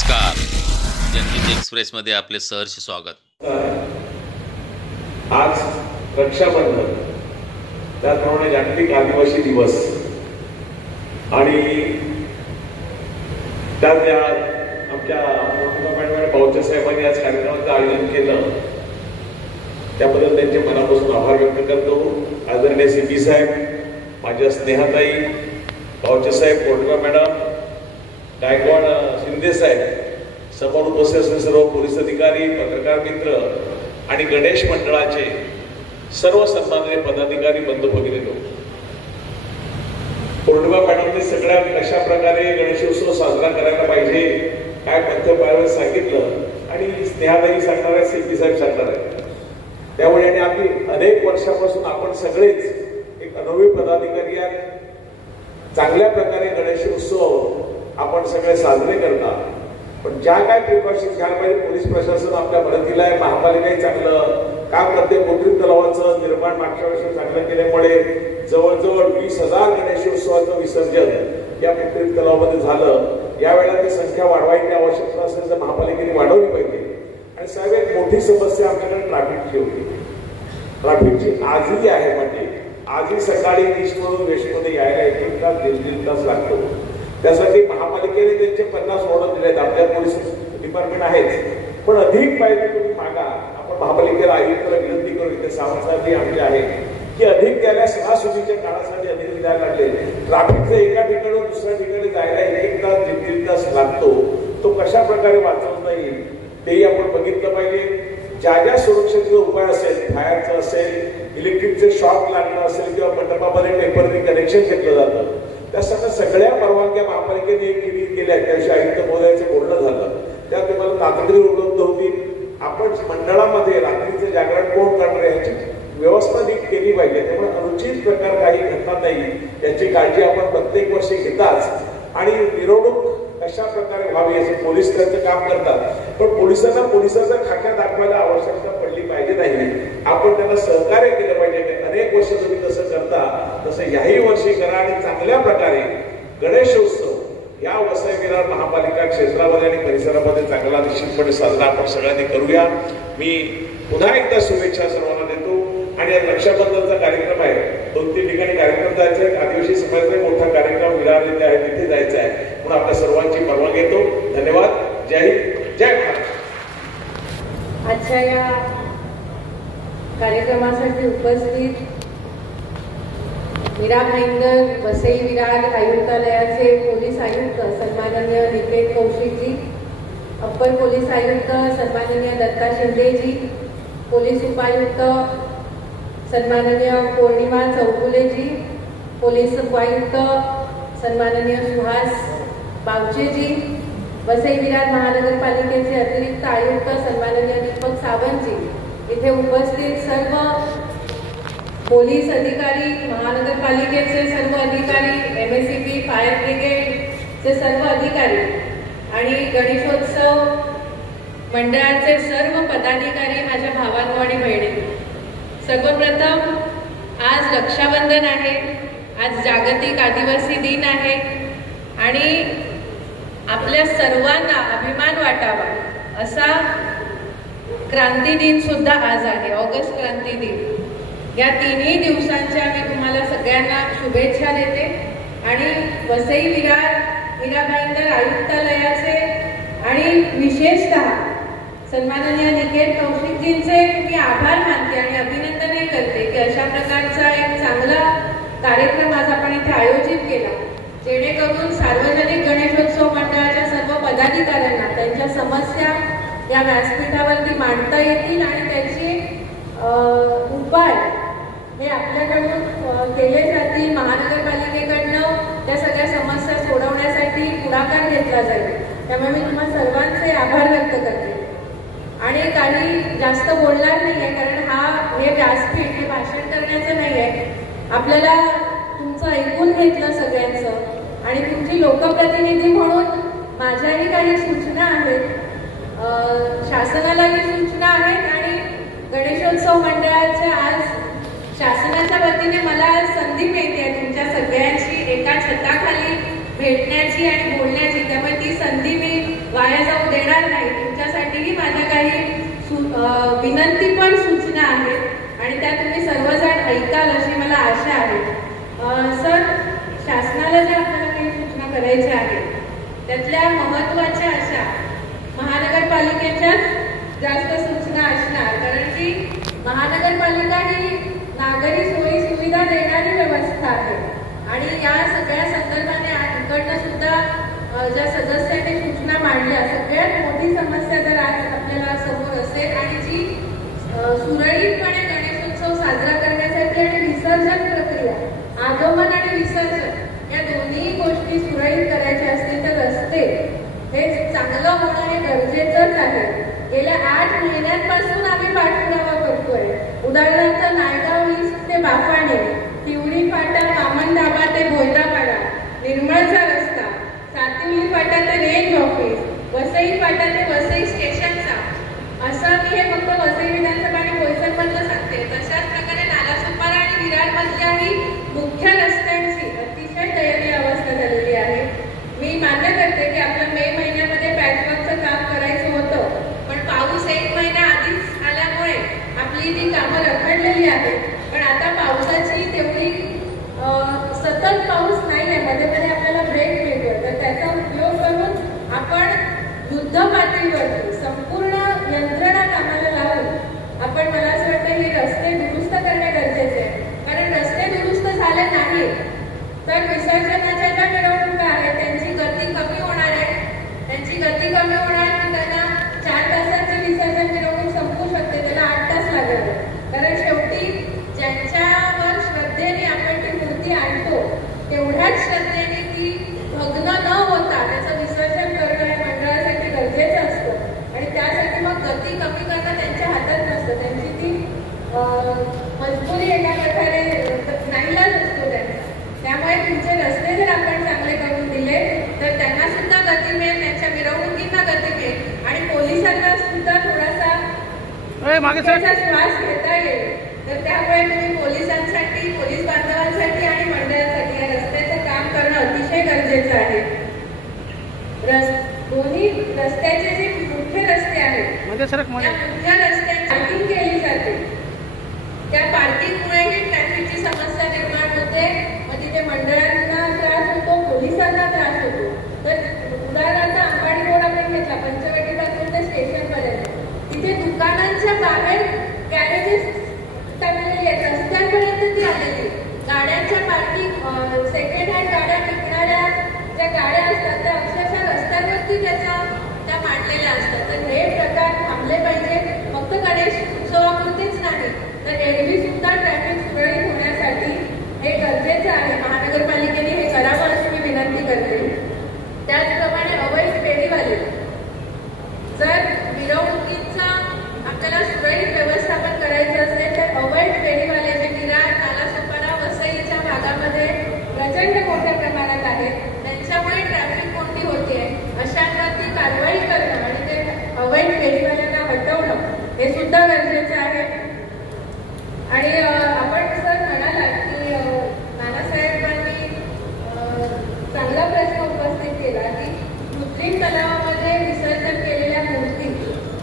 नमस्कार, जनहित एक्सप्रेसमध्ये आपले सहर्ष स्वागत। आज रक्षाबंधन, त्याचप्रमाणे जागतिक आदिवासी दिवस आणि त्यातल्या आमच्या पावचे साहेबांनी आज कार्यक्रमाचं आयोजन केलं, त्याबद्दल त्यांचे मनापासून आभार व्यक्त करतो। आदरणीय सीपी साहेब, माझ्या स्नेहाताई, पावचे साहेब, कोटका मॅडम, गायकवाड शिंदे साहेब, समोर उपस्थित सर्व पोलीस अधिकारी, पत्रकार मित्र आणि गणेश मंडळाचे सर्व सन्माननीय पदाधिकारी, बंधू भगिनींनो, पौर्णिमा मॅडमने सगळ्या कशा प्रकारे गणेशोत्सव साजरा करायला पाहिजे काय पंथपाळावर सांगितलं आणि स्नेहाताई सांगणार आहे, सीपी साहेब सांगणार आहे। त्यामुळे आणि आपली अनेक वर्षापासून आपण सगळेच एक अनुभवी पदाधिकारी आहेत, चांगल्या प्रकारे गणेशोत्सव आपण सगळे साजरे करतात। पण ज्या काय प्रिकॉशन्स घ्यायला पाहिजे, पोलीस प्रशासन आपल्या मदतीला आहे, महापालिकाही चांगलं काम करते। मोठरी तलावाचं निर्माण मागच्या वर्षी चांगलं केल्यामुळे जवळजवळ 20,000 गणेशोत्सवाचं विसर्जन या मोठरी तलावामध्ये झालं। यावेळेला ती संख्या वाढवायची आवश्यकता असेल तर महापालिकेने वाढवली पाहिजे। आणि साहेब, एक मोठी समस्या आमच्याकडे ट्रॅफिकची होती। ट्रॅफिकची आजही आहे, म्हणजे आजही सकाळी ईस्टमधून वेस्टमध्ये यायला 1 तास 1.5 तास लागतो। त्यासाठी महापालिकेने त्यांचे 50 ऑर्डर दिलेत, आपल्या पोलीस डिपार्टमेंट आहेच, पण अधिक पाहिजे तुम्ही मागा। आपण महापालिकेला आयुक्ताला विनंती करू, इथे सावंत साहेब आमचे आहे की अधिक त्याला सणासुदीच्या काळासाठी अधिक द्यायला लागले। ट्रॅफिकचं एका ठिकाणी दुसऱ्या ठिकाणी जायला 1 तास 1.5 तास लागतो, तो कशा प्रकारे वाचवता येईल तेही आपण बघितलं पाहिजे। ज्या ज्या सुरक्षेचे उपाय असेल, फायरचं असेल, इलेक्ट्रिकचे शॉक लागणं असेल किंवा मंडपामध्ये टेम्पररी कनेक्शन घेतलं जातं, त्या सगळ्या परवानग्या महापालिकेने केल्या। त्याविषयी आयुक्त महोदयाचं बोलणं झालं, त्या तुम्हाला तातडीने उपलब्ध होतील। आपण मंडळामध्ये रात्रीचं जागरण कोण करणार याची व्यवस्था नीट केली पाहिजे। त्यामुळे अनुचित प्रकार काही घडणार नाही याची काळजी आपण प्रत्येक वर्षी घेताच। आणि मिरवणूक कशा प्रकारे व्हावी याचे पोलीस त्यांचं काम करतात, पण पोलिसांना पोलिसाचा खाक्या दाखवायला आवश्यकता पडली पाहिजे नाही, आपण त्यांना सहकार्य केलं पाहिजे। अनेक वर्ष तुम्ही तसं करता, तसं याही वर्षी करा आणि चांगल्या प्रकारे गणेशोत्सव या वसई विरार महापालिका क्षेत्रामध्ये आणि परिसरामध्ये चांगला निश्चितपणे साजरा आपण सगळ्यांनी करूया। मी पुन्हा एकदा शुभेच्छा सर्वांना देतो। आणि आज रक्षाबंधनचा कार्यक्रम आहे, 2-3 ठिकाणी कार्यक्रम जायचा आहे। आदिवासी समाजाचा मोठा कार्यक्रम विरार येथे आहे, तिथे जायचा आहे, म्हणून आपल्या सर्वांची परवानगी घेतो। धन्यवाद। जय हिंद, जय भारत। आजच्या या कार्यक्रमासाठी उपस्थित मीरा भाईंदर, वसई विरार आयुक्तालयाचे पोलीस आयुक्त सन्माननीय निकेत कौशिकजी, अप्पर पोलीस आयुक्त सन्माननीय दत्ता शिंदेजी, पोलीस उपायुक्त सन्माननीय पौर्णिमा चौगुलेजी, पोलीस उपायुक्त सन्माननीय सुहास बावचेजी, वसई विरार महानगरपालिकेचे अतिरिक्त आयुक्त सन्माननीय दीपक सावंतजी, इथे उपस्थित सर्व पोलीस अधिकारी, महानगरपालिकेचे सर्व अधिकारी, MSCB, फायर ब्रिगेडचे सर्व अधिकारी आणि गणेशोत्सव मंडळाचे सर्व पदाधिकारी, माझ्या भावांनो आणि बहिणींनो, सर्वप्रथम आज रक्षाबंधन आहे, आज जागतिक आदिवासी दिन आहे आणि आपल्या सर्वांना अभिमान वाटावा असा क्रांती दिन सुद्धा आज आहे, ऑगस्ट क्रांती दिन। या तिन्ही दिवसांच्या मी तुम्हाला सगळ्यांना शुभेच्छा देते। आणि वसई विरार मीरा भाईंदर आयुक्तालयाचे आणि विशेषतः सन्माननीय निकेत कौशिकजींचे मी आभार मानते आणि अभिनंदनही करते की अशा प्रकारचा एक चांगला कार्यक्रम आज आपण इथे आयोजित केला, जेणेकरून सार्वजनिक गणेशोत्सव मंडळाच्या सर्व पदाधिकाऱ्यांना त्यांच्या समस्या या व्यासपीठावरती मांडता येतील आणि त्याचे उपाय हे आपल्याकडून केले जातील। महानगरपालिकेकडनं त्या सगळ्या समस्या सोडवण्यासाठी पुढाकार घेतला जाईल। त्यामुळे मी तुम्हा सर्वांचे आभार व्यक्त करते आणि काही जास्त बोलणार नाही आहे, कारण हे व्यासपीठ हे भाषण करण्याचं नाही आहे, आपल्याला तुमचं ऐकून घेतलं सगळ्यांचं आणि तुमची लोकप्रतिनिधी म्हणून माझ्याही काही सूचना आहेत, शासनालाही सूचना आहेत आणि गणेशोत्सव मंडळाच्या आज शासनाच्या वतीने मला आज संधी मिळते तुमच्या सगळ्यांची एका छताखाली भेटण्याची आणि बोलण्याची, त्यामुळे ती संधी मी वाया जाऊ बोलणार नाही, तुमच्यासाठीही माझ्या काही विनंती पण सूचना आहेत आणि त्या तुम्ही सर्वजण ऐकाल अशी मला आशा आहे. सर, शासनाला ज्या आपल्याला काही सूचना करायच्या आहेत त्यातल्या महत्त्वाच्या अशा महानगरपालिकेच्याच जास्त सूचना असणार, कारण की महानगरपालिका ही नागरी सोयी सुविधा देणारी व्यवस्था आहे आणि या सगळ्या संदर्भाने इकडनं सुद्धा ज्या सदस्यांनी सूचना मांडल्या, सगळ्यात मोठी समस्या जर आज आपल्याला समोर असेल आणि जी सुरळीतपणे गणेशोत्सव साजरा करण्यासाठी आणि विसर्जन प्रक्रिया, आगमन आणि विसर्जन या दोन्ही गोष्टी सुरळीत करायच्या असतील तर रस्ते हे चांगलं होणं हे गरजेचंच आहे. गेल्या 8 महिन्यांपासून आम्ही पाठपुरावा करतोय. उदाहरणार्थ नायगाव ईस्ट ते बाफाणे, तिवडी फाटा वामन धाबा ते भोयरापाडा, निर्मळचा रस्ता, सातिवली फाटा ते रेंज ऑफिस, वसई फाटा ते वसई स्टेशनचा, असं मी हे फक्त वसई विधानसभा आणि बोईसर मधलं सांगते. तशाच प्रकारे नालासोपारा आणि विरार मधल्याही मुख्य रस्त्यांची अतिशय दयनीय अवस्था झालेली आहे. मी मान्य करते की आपलं मे महिन्यामध्ये पॅचवर्कचं काम करायचं होतं, पण पाऊस 1 महिना आधीच आल्यामुळे आपली ती कामं रखडलेली आहेत. पण आता पावसाची तेवढी सतत पाऊस नाहीये, मध्ये मध्ये आपल्याला ब्रेक मिळतोय, तर त्याचा उपयोग करून आपण युद्ध पातळीवरती संपूर्ण यंत्रणा कामाला लावून आपण, मला असं वाटतं, हे रस्ते दुरुस्त करणे गरजेचे आहे. कारण रस्ते दुरुस्त झाले नाही तर विसर्जनाच्या ज्या मिरवणुका आहेत त्यांची गती कमी होणार आहे. त्यांची गती कमी होणार की त्यांना 4 तासांची विसर्जन मिरवणूक संपू शकते, त्याला 8 तास लागणार. कारण शेवटी ज्यांच्यावर श्रद्धेने आपण ती मूर्ती आणतो तेवढ्याच श्रद्धेने ती भग्न न होता त्याचं विसर्जन करणं हे मंडळासाठी गरजेचं असतं आणि त्यासाठी मग गती कमी करणं त्यांच्या हातात नसतं. त्यांची ती मजबुरी एका प्रकारे नाईलाज असतो त्यांचा. त्यामुळे तुमचे रस्ते जर आपण चांगले करून दिले तर त्यांना सुद्धा गती मिळेल, त्यांच्या मिरवणुकींना गती मिळेल आणि पोलिसांना सुद्धा थोडासा श्वास घेता येईल. तर त्यामुळे तुम्ही पोलिसांसाठी, पोलीस बांधवांसाठी आणि मंडळासाठी या रस्त्याचं काम करणं अतिशय गरजेचं आहे. दोन्ही रस्त्याचे जे मुख्य रस्ते आहेत त्या मुख्य रस्त्यांची पार्किंग केली जाते. त्या पार्किंगमुळेही ट्रॅफिकची समस्या निर्माण होते, मग तिथे मंडळांना त्रास होतो, पोलिसांना त्रास होतो. तर उदाहरणार्थ अंबाडी रोड आपण घेतला, पंचवटीपासून ते स्टेशनपर्यंत, तिथे दुकानांच्या बाहेर गॅरेजेस टाकलेली आहेत, रस्त्यांपर्यंत ती आलेली. गाड्यांच्या पार्किंग, सेकंड हँड गाड्या विकणाऱ्या ज्या गाड्या असतात त्या अक्षरशः रस्त्यांवरती त्या मांडलेल्या असतात. तर हे प्रकार थांबले पाहिजे. फक्त गणेश उत्सवापुरतीच नाही तर एरवी सुद्धा ट्रॅफिक सुरळीत होण्यासाठी हे गरजेचं आहे. महानगरपालिकेने हे करावं अशी मी विनंती करते. त्याचप्रमाणे अवैध फेरीवाले, जर मिरवणुकीचं आपल्याला सुरळीत व्यवस्थापन करायचं असेल तर अवैध फेरीवाले जे विरार, नालासोपारा, वसईच्या भागामध्ये प्रचंड मोठ्या प्रमाणात आहेत, त्यांच्यामुळे ट्रॅफिक कोणती होते अशांवरती कारवाई करणं आणि ते अवैध फेरीवाल्यांना हटवणं हे सुद्धा गरजेचं आहे. आणि आपण सर म्हणालात की नानासाहेबांनी चांगला प्रश्न उपस्थित केला की कृत्रिम तलावामध्ये विसर्जन केलेल्या मूर्ती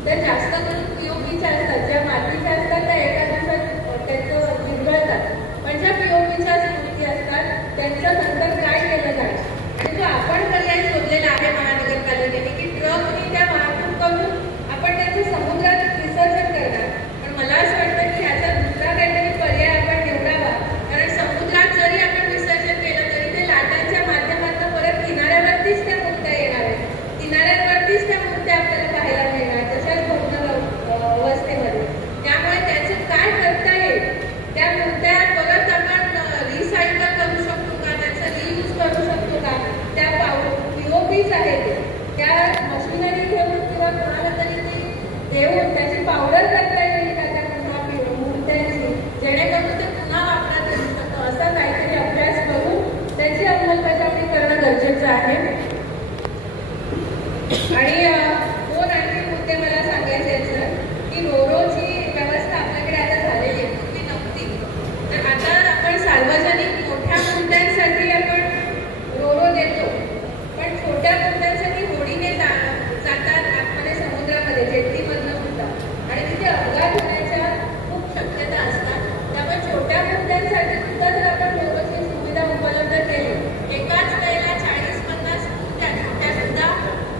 त्या जास्त करून पीओपीच्या असतात, ज्या मातीच्या असतात त्या एका दिवसात त्याचं विरघळतात, पण ज्या पीओपीच्याच मूर्ती असतात त्यांचं नंतर काय केलं जाईल. आणि जो आपण पर्याय शोधलेला आहे महानगरपालिकेने की ट्रकनी त्या वाहतूक करून आपण त्याचं समुद्रात विसर्जन करणार. पण मला असं वाटतं की ह्याचा दुसरा काहीतरी पर्याय आपण निवडावा, कारण समुद्रात जरी आपण विसर्जन केलं तरी ते लाटांच्या माध्यमातून परत किनाऱ्यावरतीच त्या मूर्त्या येणार आहेत, किनाऱ्यांवरतीच त्या मूर्त्या आपल्याला पाहायला मिळणार तशाच भग्न अवस्थेमध्ये. त्यामुळे त्याचं काय करता येईल, त्या मूर्त्या परत आपण रिसायकल करू शकतो का, त्याचं रियूज करू शकतो का, त्या पीओपीच आहेत त्या मशिनरी घेऊन किंवा कोणाला तरी ती देऊन त्याची पावडर करता येईल का त्या पुन्हा मूर्त्यांची, जेणेकरून ते पुन्हा वापरात येऊ शकतो. असा काहीतरी अभ्यास करून त्याची अंमलबजावणी करणं गरजेचं आहे. आणि 2 आणखी मुद्दे मला सांगायचे आहेत सर, की रोरोची व्यवस्था आपल्याकडे आता झालेली आहे, पूर्वी नव्हती. तर आता आपण सार्वजनिक मोठ्या मुद्द्यांसाठी आपण रोरो देतो, पण छोट्या मुद्द्यांसाठी होडीने जातात, आतमध्ये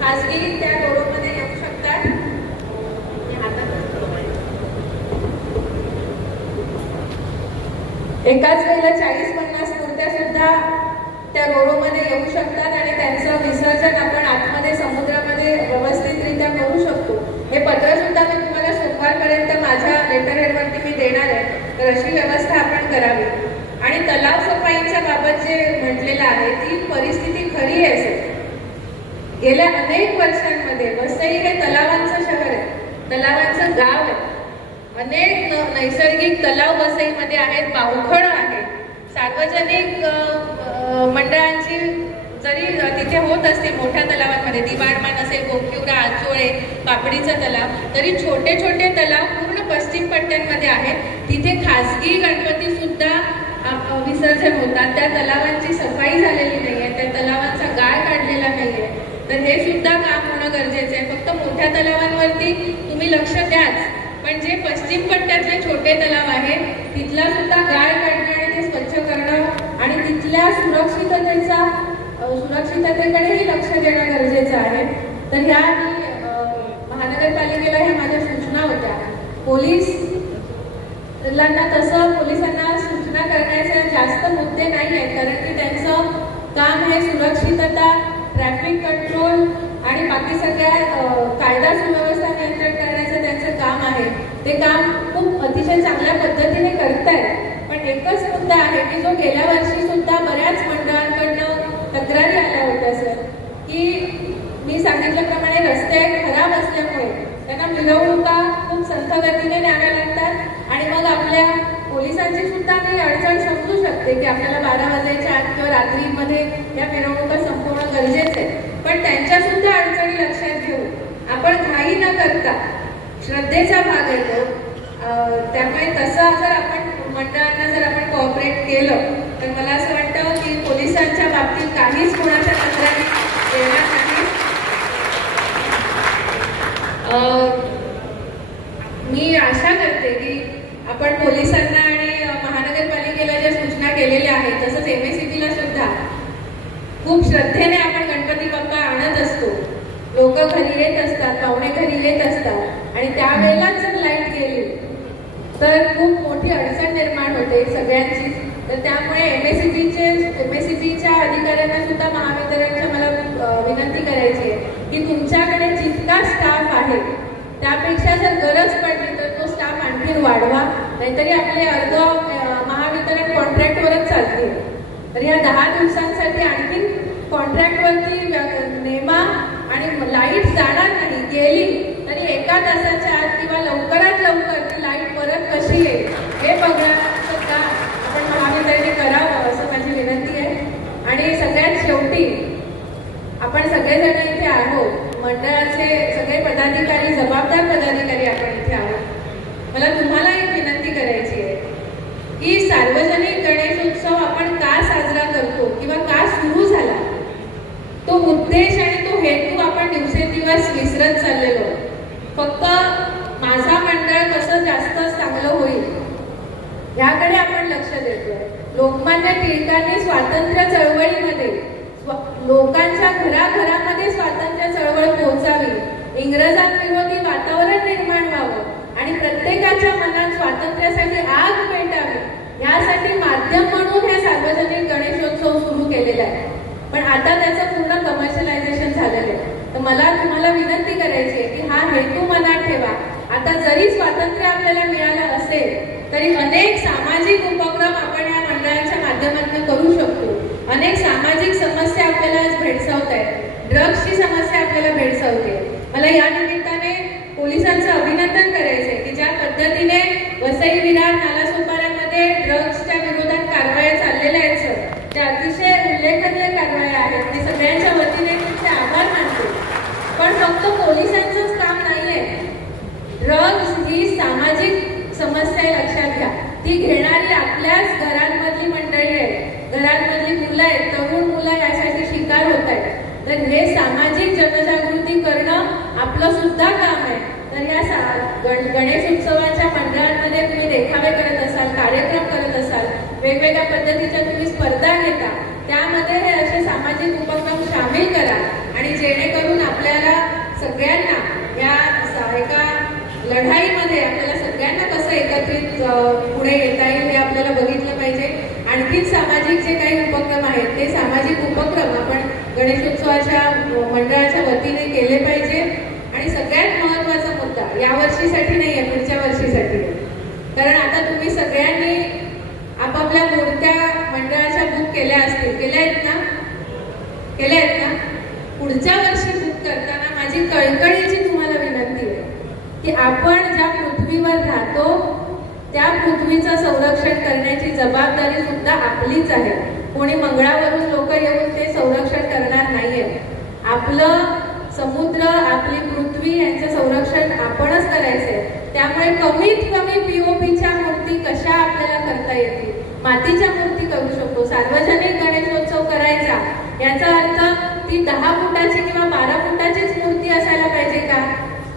खासगी त्या रोडमध्ये येऊ शकतात. एकाच वेळेला 40-50 मूर्त्या सुद्धा त्या रोडमध्ये येऊ शकतात आणि त्यांचं विसर्जन आपण आतमध्ये समुद्रामध्ये व्यवस्थितरित्या करू शकतो. हे पत्र सुद्धा मी तुम्हाला सोमवारपर्यंत माझ्या लेटर हेडवरती मी देणार आहे. तर अशी व्यवस्था आपण करावी. आणि तलाव सफाईच्या बाबत जे म्हटलेलं आहे ती परिस्थिती खरी आहे सर. गेल्या अनेक वर्षांमध्ये वसई हे तलावांचं शहर आहे, तलावांचं गाव आहे. अनेक नैसर्गिक तलाव वसईमध्ये आहेत, पावखळं आहेत. सार्वजनिक मंडळांची जरी तिथे होत असते मोठ्या तलावांमध्ये, दिवाणमान असेल, गोकिवरा, आचोळे, पापडीचा तलाव, तरी छोटे छोटे तलाव पूर्ण पश्चिम पट्ट्यांमध्ये आहेत. तिथे खासगी गणपती सुद्धा विसर्जन होतात. त्या तलावांची सफाई झालेली नाहीये, त्या तलावांचा गाळ काढलेला नाहीये. तर हे सुद्धा काम होणं गरजेचं आहे. फक्त मोठ्या तलावांवरती तुम्ही लक्ष द्याच, पण जे पश्चिम पट्ट्यातले छोटे तलाव आहेत तिथला सुद्धा गाळ काढणं आणि ते स्वच्छ करणं आणि तिथल्या सुरक्षिततेकडेही लक्ष देणं गरजेचं आहे. तर ह्या महानगरपालिकेला ह्या माझ्या सूचना होत्या. पोलिसांना सूचना करण्याचे जास्त मुद्दे नाही आहेत, कारण की त्यांचं काम हे सुरक्षितता, ट्रॅफिक कंट्रोल आणि बाकी सगळ्या कायदा सुव्यवस्था नियंत्रण करण्याचं त्यांचं काम आहे. ते काम खूप अतिशय चांगल्या पद्धतीने करतायत. पण एकच मुद्दा आहे की जो गेल्या वर्षी सुद्धा बऱ्याच मंडळांकडनं तक्रारी आल्या होत्या सर, की मी सांगितल्याप्रमाणे रस्ते खराब असल्यामुळे त्यांना मिरवणुका खूप संथ गतीने न्याव्या लागतात आणि मग आपल्या पोलिसांची सुद्धा काही अडचण समजू शकते की आपल्याला 12 वाजायच्या आत किंवा रात्रीमध्ये या मिरवणुका संपवणं गरजेचं आहे. पण त्यांच्या सुद्धा अडचणी लक्षात घेऊन आपण घाई न करता, श्रद्धेचा भाग येतो, त्यामुळे तसं जर आपण मंडळांना जर आपण कोऑपरेट केलं तर मला असं वाटतं की पोलिसांच्या बाबतीत काहीच कोणाच्या तक्रारी येणार नाही. मी आशा करते की आपण पोलिसांना आणि महानगरपालिकेला ज्या सूचना केलेल्या आहेत तसंच MSCBला सुद्धा खूप श्रद्धेने आपण गणपती बाप्पा आणत असतो. लोक घरी येत असतात, पाहुणे घरी येत असतात आणि त्यावेळेलाच जर लाईट गेली तर खूप मोठी अडचण निर्माण होते सगळ्यांची. तर त्यामुळे MSCBच्या अधिकाऱ्यांना सुद्धा महावितरणच्या मला विनंती करायची आहे की तुमच्याकडे जितका स्टाफ आहे त्यापेक्षा जर गरज पडली तर तो स्टाफ आणखी वाढवा, नाहीतरी आपले अर्ध महावितरण कॉन्ट्रॅक्टवरच चालतील. तर या 10 दिवसांसाठी आणखी कॉन्ट्रॅक्टवरती नेमा आणि लाईट जाणार नाही, गेली तरी 1 तासाच्या आत किंवा लवकरात लवकर ती लाईट परत कशी येईल हे बघण्याचं काम आपण महावितरणाने करावं असं माझी विनंती आहे. आणि सगळ्यात शेवटी आपण सगळेजण इथे आहोत, मंडळाचे सगळे पदाधिकारी, जबाबदार पदाधिकारी आपण इथे आहोत. मला तुम्हाला एक विनंती करायची आहे की सार्वजनिक गणेश उत्सव आपण का साजरा करतो किंवा का सुरू झाला, तो उद्देश आणि तो हेतू आपण दिवसेंदिवस विसरत चाललेलो. फक्त माझा मंडळ कसं जास्त चांगलं होईल याकडे आपण लक्ष देतोय. लोकमान्य टिळकांनी स्वातंत्र्य चळवळीमध्ये लोकांच्या घराघरामध्ये स्वातंत्र्य चळवळ पोहोचावी, इंग्रजांविरोधी वातावरण निर्माण व्हावं आणि प्रत्येकाच्या मनात स्वातंत्र्यासाठी आग पेटावी, यासाठी माध्यम म्हणून हे सार्वजनिक गणेशोत्सव सुरू केलेला आहे. पण आता त्याचं पूर्ण कमर्शियलायझेशन झालेलं आहे. तर मला तुम्हाला विनंती करायची आहे की हा हेतू मनात ठेवा. आता जरी स्वातंत्र्य आपल्याला मिळालं असेल तरी अनेक सामाजिक उपक्रम आपण या मंडळाच्या माध्यमातून करू शकतो. अनेक सामाजिक समस्या आपल्याला आज भेडसावत आहेत, ड्रग्सची समस्या आपल्याला भेडसावते. मला या निमित्ताने पोलिसांचं अभिनंदन करायचंय की ज्या पद्धतीने वसई विरार नालासोपाऱ्यामध्ये ड्रग्सच्या विरोधात कारवाया चाललेल्या आहेत सर, त्या अतिशय उल्लेखनीय कारवाया आहेत. मी सगळ्यांच्या वतीने तुमचे आभार मानतो. पण फक्त पोलिसांचंच काम नाहीये. ड्रग्स ही सामाजिक समस्या लक्षात घ्या, ती घेणारी आपल्याच घरांमधली मंडळी आहे, घरांमधली मुलं आहेत, तरुण मुलं यासाठी शिकार होत आहेत. तर हे सामाजिक जनजागृती करणं आपलं सुद्धा काम आहे. तर या गणेश उत्सवाच्या मंडळांमध्ये तुम्ही देखावे करत असाल, कार्यक्रम करत असाल, वेगवेगळ्या पद्धतीच्या तुम्ही स्पर्धा घेता, त्यामध्ये हे असे सामाजिक उपक्रम सामील करा आणि जेणेकरून आपल्याला पुढे येता येईल हे आपल्याला बघितलं पाहिजे. आणखी सामाजिक जे काही उपक्रम आहेत ते सामाजिक उपक्रम आपण गणेशोत्सवाच्या मंडळाच्या वतीने केले पाहिजे. आणि सगळ्यात महत्त्वाचा मुद्दा या वर्षीसाठी नाही आहे, पुढच्या वर्षीसाठी. कारण आता तुम्ही सगळ्यांनी आपापल्या मूर्त्या मंडळाच्या बुक केल्या असतील, केल्या आहेत ना? पुढच्या वर्षी बुक करताना माझी कळकळीची तुम्हाला विनंती आहे की आपण ज्या पृथ्वीवर राहतो त्या पृथ्वीचं संरक्षण करण्याची जबाबदारी सुद्धा आपलीच आहे. कोणी मंगळावरून लोक येऊन ते संरक्षण करणार नाहीये. आपलं समुद्र, आपली पृथ्वी यांचं संरक्षण आपणच करायचंय. त्यामुळे कमीत कमी पीओपीच्या मूर्ती कशा आपल्याला करता येतील, मातीच्या मूर्ती करू शकतो. सार्वजनिक गणेशोत्सव करायचा याचा अर्थ ती 10 फुटाची किंवा 12 फुटाचीच मूर्ती असायला पाहिजे का?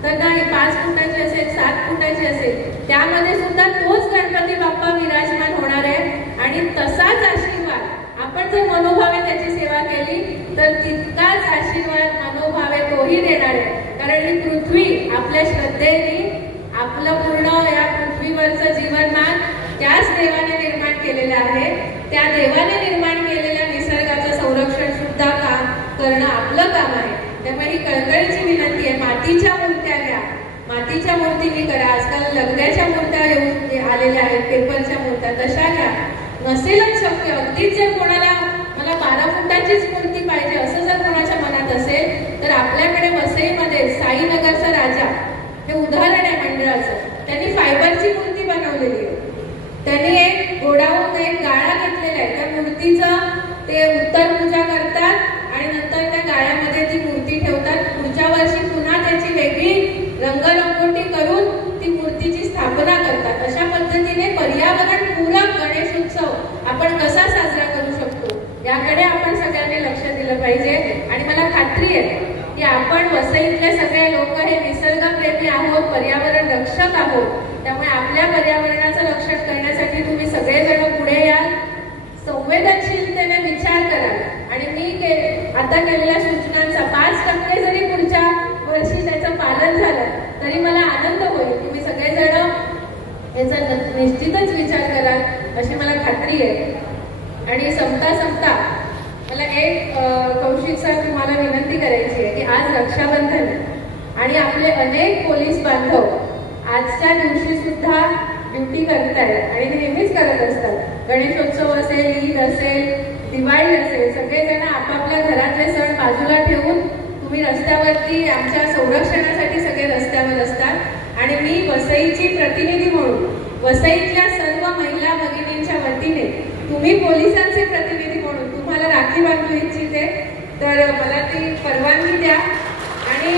तर नाही, 5 फुटाची असेल, 7 फुटाची असेल, त्यामध्ये सुद्धा तोच गणपती बाप्पा विराजमान होणार आहे. आणि तसाच आशीर्वाद आपण जर मनोभावे त्याची सेवा केली तर तितकाच आशीर्वाद मनोभावे तोही देणार आहे. कारण ही पृथ्वी आपल्या श्रद्धेने, आपलं पूर्ण या पृथ्वीवरचं जीवनमान त्याच देवाने निर्माण केलेलं आहे. त्या देवाने निर्माण केलेल्या निसर्गाचं संरक्षण सुद्धा करणं आपलं काम आहे. त्यामुळे ही कळकळीची विनंती आहे, मातीच्या मूर्त्या घ्या, मातीच्या मूर्तींनी करा. आजकाल लगद्याच्या मूर्त्या येऊन आलेल्या आहेत, पेपरच्या मूर्त्या, तशा घ्या. नसेलच शक्य, अगदीच जर कोणाला मला 12 फुटाचीच मूर्ती पाहिजे असं जर कोणाच्या मनात असेल तर आपल्याकडे वसईमध्ये साईनगरचा राजा हे उदाहरण आहे मंडळाचं. त्यांनी फायबरची मूर्ती बनवलेली आहे. त्यांनी एक गोडाऊन, एक गाळा घेतलेला आहे. त्या मूर्तीचं ते उत्तर पूजा करतात आणि नंतर त्या गाळ्यामध्ये ती मूर्ती ठेवतात. पुढच्या वर्षी पुन्हा त्याची वेगळी रंगरंगोटी करून ती मूर्तीची स्थापना करतात. अशा पद्धतीने पर्यावरण पूरक गणेशोत्सव आपण कसा साजरा करू शकतो याकडे आपण सगळ्यांनी लक्ष दिलं पाहिजे. आणि मला खात्री आहे की आपण वसईतले सगळे लोक हे निसर्गप्रेमी आहोत, पर्यावरण रक्षक आहोत. त्यामुळे आपल्या पर्यावरणाचं रक्षण करण्यासाठी तुम्ही सगळेजण पुढे याल, संवेदनशीलतेने विचार करा. आणि मी आता केलेल्या सूचनांचा 5% जरी पुढच्या वर्षी त्याचं पालन झालं तरी मला आनंद होईल. तुम्ही सगळेजण याचा निश्चितच विचार कराल अशी मला खात्री आहे. आणि संपता मला एक कौशिक सर तुम्हाला विनंती करायची आहे की आज रक्षाबंधन आणि आपले अनेक पोलीस बांधव आजच्या दिवशी सुद्धा ड्युटी करतायत आणि नेहमीच करत असतात. गणेशोत्सव असेल, ईद असेल, दिवाळी असेल, सगळेजण आपापल्या घरातले सण बाजूला ठेवून तुम्ही रस्त्यावरती आमच्या संरक्षणासाठी सगळे रस्त्यावर असतात. आणि मी वसईची प्रतिनिधी म्हणून, वसईतल्या सर्व महिला भगिनींच्या वतीने तुम्ही पोलिसांचे प्रतिनिधी म्हणून तुम्हाला राखी बांधू इच्छिते. तर मला ती परवानगी द्या. आणि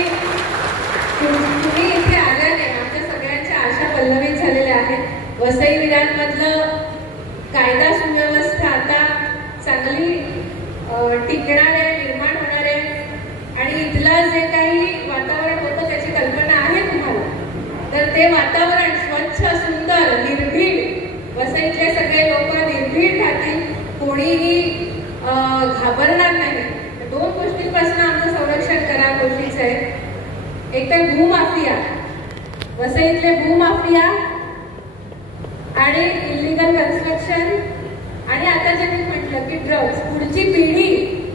तुम्ही इथे आल्याने आमच्या सगळ्यांच्या आशा पल्लवित झालेल्या आहेत. वसई विरारमधलं कायदा सुव्यवस्था आता चांगली टिकणार आहे, निर्माण होणार आहे. आणि इथलं जे काही वातावरण होतं त्याची कल्पना आहे तुम्हाला. तर ते वातावरण स्वच्छ, सुंदर, निर्भीड, वसईतले सगळे लोक निर्भीड राहतील, कोणीही घाबरणार नाही. 2 गोष्टींपासून आमचं संरक्षण करा कौशिक साहेब. एक तर भूमाफिया, वसईतले भूमाफिया आणि इलिगल कन्स्ट्रक्शन, आणि आता जे मी म्हटलं की ड्रग्ज. पुढची पिढी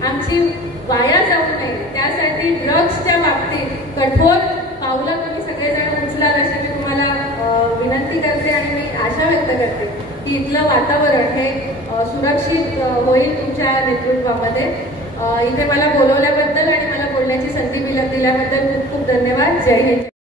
आमची वाया जाऊ नये त्यासाठी ड्रग्जच्या बाबतीत कठोर पावलं तुम्ही सगळेजण उचलाल अशी मी तुम्हाला विनंती करते. आणि मी आशा व्यक्त करते की इथलं वातावरण हे सुरक्षित होईल तुमच्या नेतृत्वामध्ये. इथे मला बोलवल्याबद्दल आणि मला बोलण्याची संधी दिल्याबद्दल खूप खूप धन्यवाद. जय हिंद.